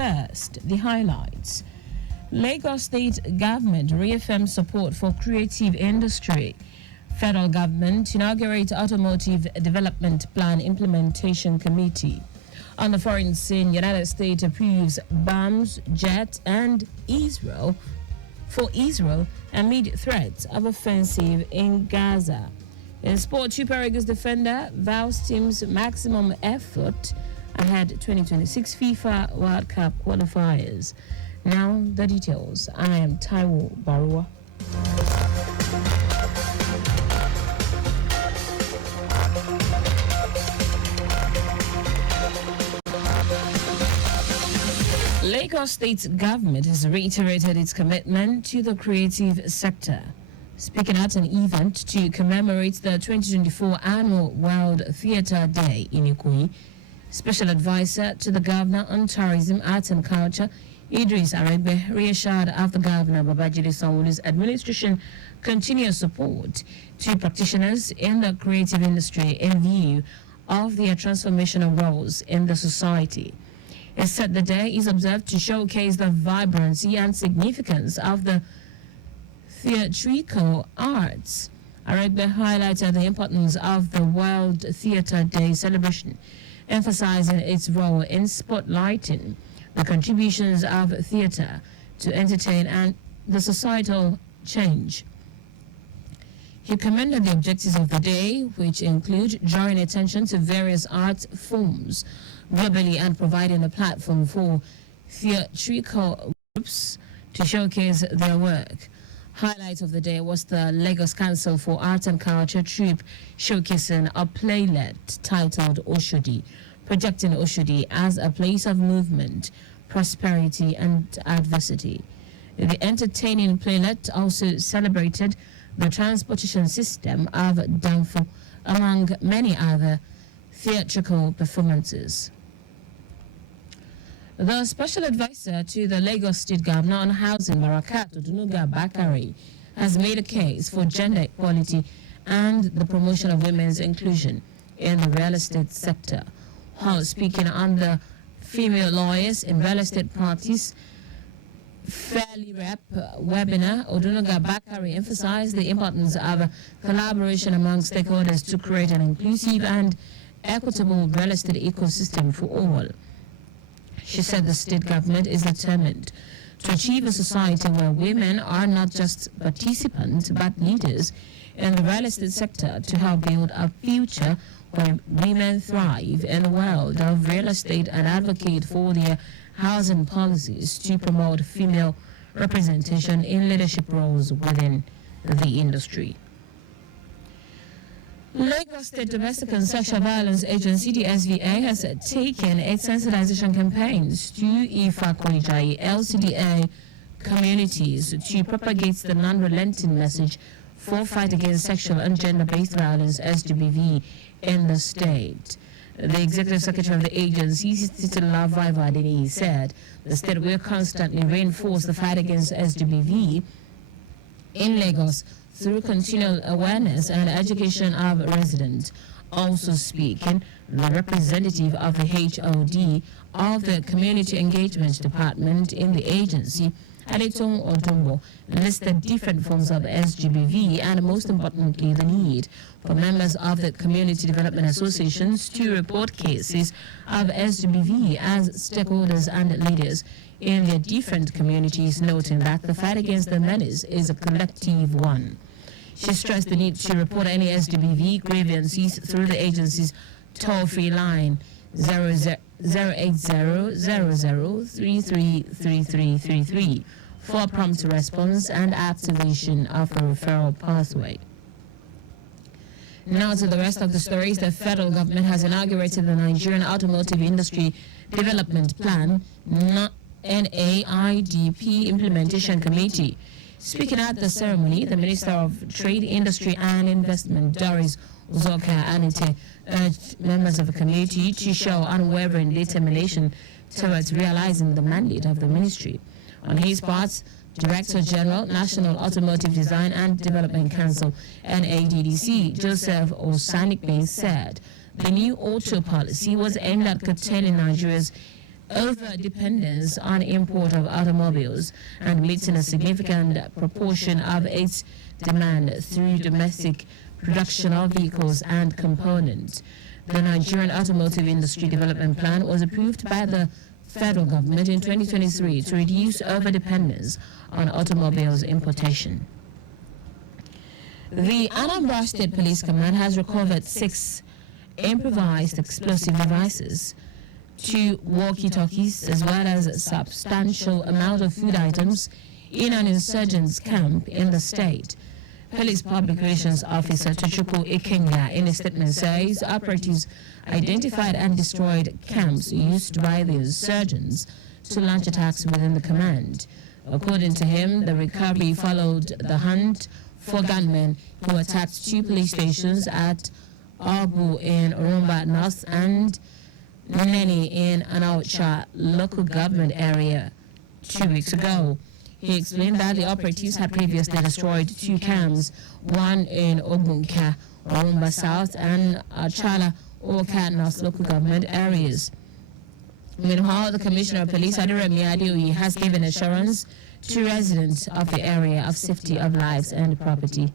First, the highlights. Lagos State government reaffirms support for creative industry. Federal government inaugurates automotive development plan implementation committee. On the foreign scene, United States approves bombs, jets, and Israel amid threats of offensive in Gaza. In sport, Super Eagles defender vows team's maximum effort ahead 2026 FIFA World Cup qualifiers. Now the details. I am Taiwo Baruwa. Lagos State government has reiterated its commitment to the creative sector. Speaking at an event to commemorate the 2024 annual World Theatre Day in Ikoyi, Special Advisor to the Governor on Tourism, Arts and Culture, Idris Aregbe, reassured of the Governor Babajide Sanwo-Olu's administration continuous support to practitioners in the creative industry in view of their transformational roles in the society. It said the day is observed to showcase the vibrancy and significance of the theatrical arts. Aregbe highlighted the importance of the World Theatre Day celebration, emphasizing its role in spotlighting the contributions of theatre to entertain and the societal change. He commended the objectives of the day, which include drawing attention to various art forms globally and providing a platform for theatrical groups to showcase their work. Highlight of the day was the Lagos Council for Art and Culture troupe showcasing a playlet titled Oshodi, projecting Oshodi as a place of movement, prosperity, and adversity. The entertaining playlet also celebrated the transportation system of Danfo, among many other theatrical performances. The special advisor to the Lagos State Governor on Housing, Barakat Odunuga Bakari, has made a case for gender equality and the promotion of women's inclusion in the real estate sector. While speaking on the Female Lawyers in Real Estate Parties Fairly Rep webinar, Odunuga Bakari emphasized the importance of collaboration among stakeholders to create an inclusive and equitable real estate ecosystem for all. She said the state government is determined to achieve a society where women are not just participants but leaders in the real estate sector to help build a future where women thrive in the world of real estate and advocate for their housing policies to promote female representation in leadership roles within the industry. Lagos State Domestic and Sexual Violence Agency, the SVA, has taken its sensitization campaigns to Ifakoijai LCDA communities to propagate the non-relenting message for fight against sexual and gender-based violence (SGBV) in the state. The executive secretary of the agency, Titila Vivadini, said the state will constantly reinforce the fight against SGBV in Lagos through continual awareness and education of residents. Also speaking, the representative of the HOD of the Community Engagement Department in the agency, Adetong Otombo, listed different forms of SGBV and most importantly the need for members of the Community Development Associations to report cases of SGBV as stakeholders and leaders in their different communities, noting that the fight against the menace is a collective one. She stressed the need to report any SGBV grievances through the agency's toll-free line 08000333333 for prompt response and activation of a referral pathway. Now to the rest of the stories. The federal government has inaugurated the Nigerian Automotive Industry Development Plan, NAIDP Implementation Committee. Speaking at the ceremony, the Minister of Trade, Industry and Investment, Doris Uzoka Anite, urged members of the committee to show unwavering determination towards realizing the mandate of the ministry. On his part, Director General, National Automotive Design and Development Council, NADDC, Joseph Osanikbe, said the new auto policy was aimed at curtailing Nigeria's over-dependence on import of automobiles and meeting a significant proportion of its demand through domestic production of vehicles and components. The Nigerian Automotive Industry Development Plan was approved by the federal government in 2023 to reduce over-dependence on automobiles importation. The Anambra State Police Command has recovered 6 improvised explosive devices, 2 walkie-talkies, as well as a substantial amount of food items in an insurgents camp in the state. Police Public Relations Officer Tochukwu Ikenga in a statement says operatives identified and destroyed camps used by the insurgents to launch attacks within the command. According to him, the recovery followed the hunt for gunmen who attacked 2 police stations at Abu in Orumba North and Neni in Anaucha local government area 2 weeks ago. He explained that the operatives had previously destroyed 2 camps, one in Ogunka, Orumba South, and Achala, Oka North local government areas. Meanwhile, the Commissioner of Police, Adiremi Adeoye, has given assurance to residents of the area of safety of lives and property.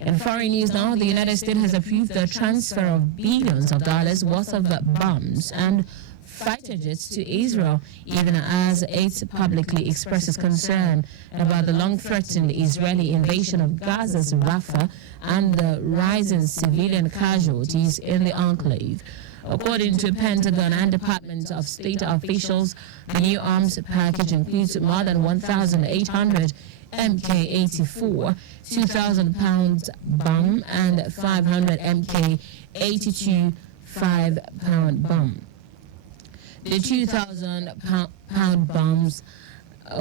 In foreign news now, the United States has approved the transfer of billions of dollars worth of bombs and fighter jets to Israel, even as it publicly expresses concern about the long-threatened Israeli invasion of Gaza's Rafah and the rising civilian casualties in the enclave. According to Pentagon and Department of State officials, the new arms package includes more than 1,800 Mk-84, 2,000-pound bomb, and 500 Mk-82 5-pound bomb. The 2,000-pound bombs,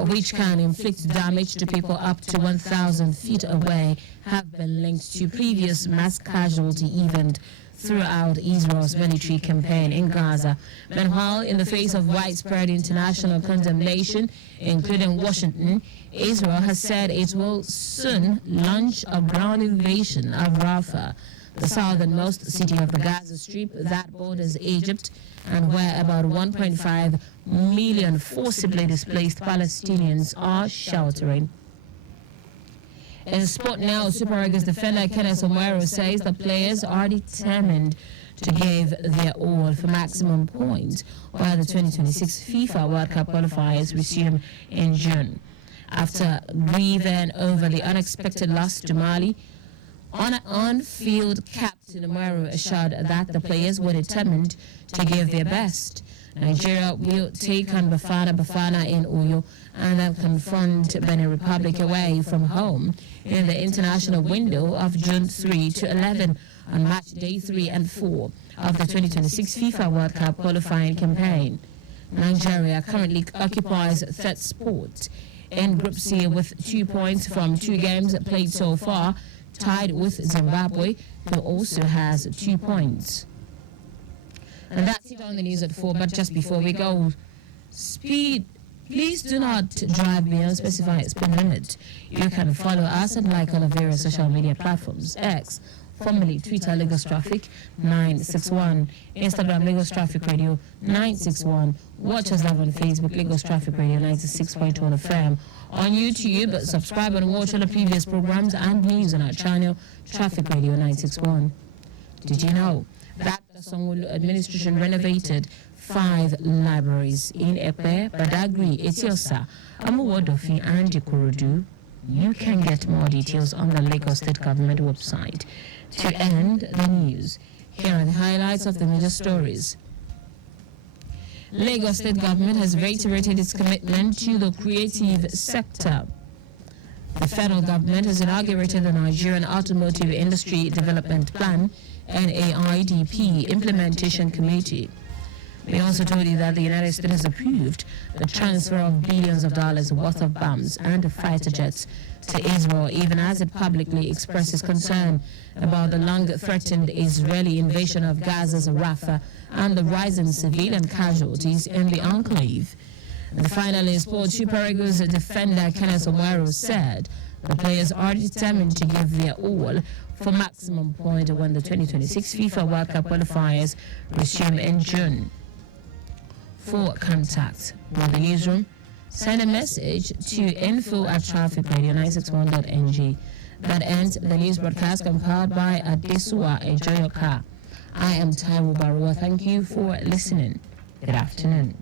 which can inflict damage to people up to 1,000 feet away, have been linked to previous mass casualty events throughout Israel's military campaign in Gaza. Meanwhile, in the face of widespread international condemnation, including Washington, Israel has said it will soon launch a ground invasion of Rafah, the southernmost city of the Gaza Strip that borders Egypt and where about 1.5 million forcibly displaced Palestinians are sheltering. In sport now, Super Eagles defender Kenneth Omero says the players are determined to give their all for maximum points while the 2026 FIFA World Cup qualifiers resume in June. After grieving over the unexpected loss to Mali, on-field captain Omero assured that the players were determined to give their best. Nigeria will take on Bafana in Uyo and then confront Benin Republic away from home in the international window of June 3 to 11 on match day 3 and 4 of the 2026 FIFA World Cup qualifying campaign. Nigeria currently occupies third spot in Group C with 2 points from 2 games played so far, tied with Zimbabwe, who also has 2 points. And that's it on the news at 4, but just before we go, please do not drive beyond specified speed limit. You can follow us and like on the various social media platforms. X, formerly Twitter, Lagos Traffic 961, Instagram, Lagos Traffic Radio 961, watch us live on Facebook, Lagos Traffic Radio 96.1 FM. On YouTube, subscribe and watch all the previous programs and news on our channel, Traffic Radio 961. Did you know that the Sanwo-Olu administration renovated 5 libraries in Epe, Badagry, Etiosa, Amuwodofin, and Ikorodu? You can get more details on the Lagos State Government website. To end the news, here are the highlights of the major stories. Lagos State Government has reiterated its commitment to the creative sector. The federal government has inaugurated the Nigerian Automotive Industry Development Plan, NAIDP, Implementation Committee. We also told you that the United States has approved the transfer of billions of dollars worth of bombs and fighter jets to Israel, even as it publicly expresses concern about the long-threatened Israeli invasion of Gaza's Rafah and the rising civilian casualties in the enclave. And finally, sports Super Eagles defender Kenneth Omero said the players are determined to give their all for maximum point when the 2026 FIFA World Cup qualifiers resume in June. For contact with the newsroom, send a message to info@trafficradio961.ng. That ends the news broadcast compiled by Adesua Ejoyoka. I am Taiwo Baruwa. Thank you for listening. Good afternoon.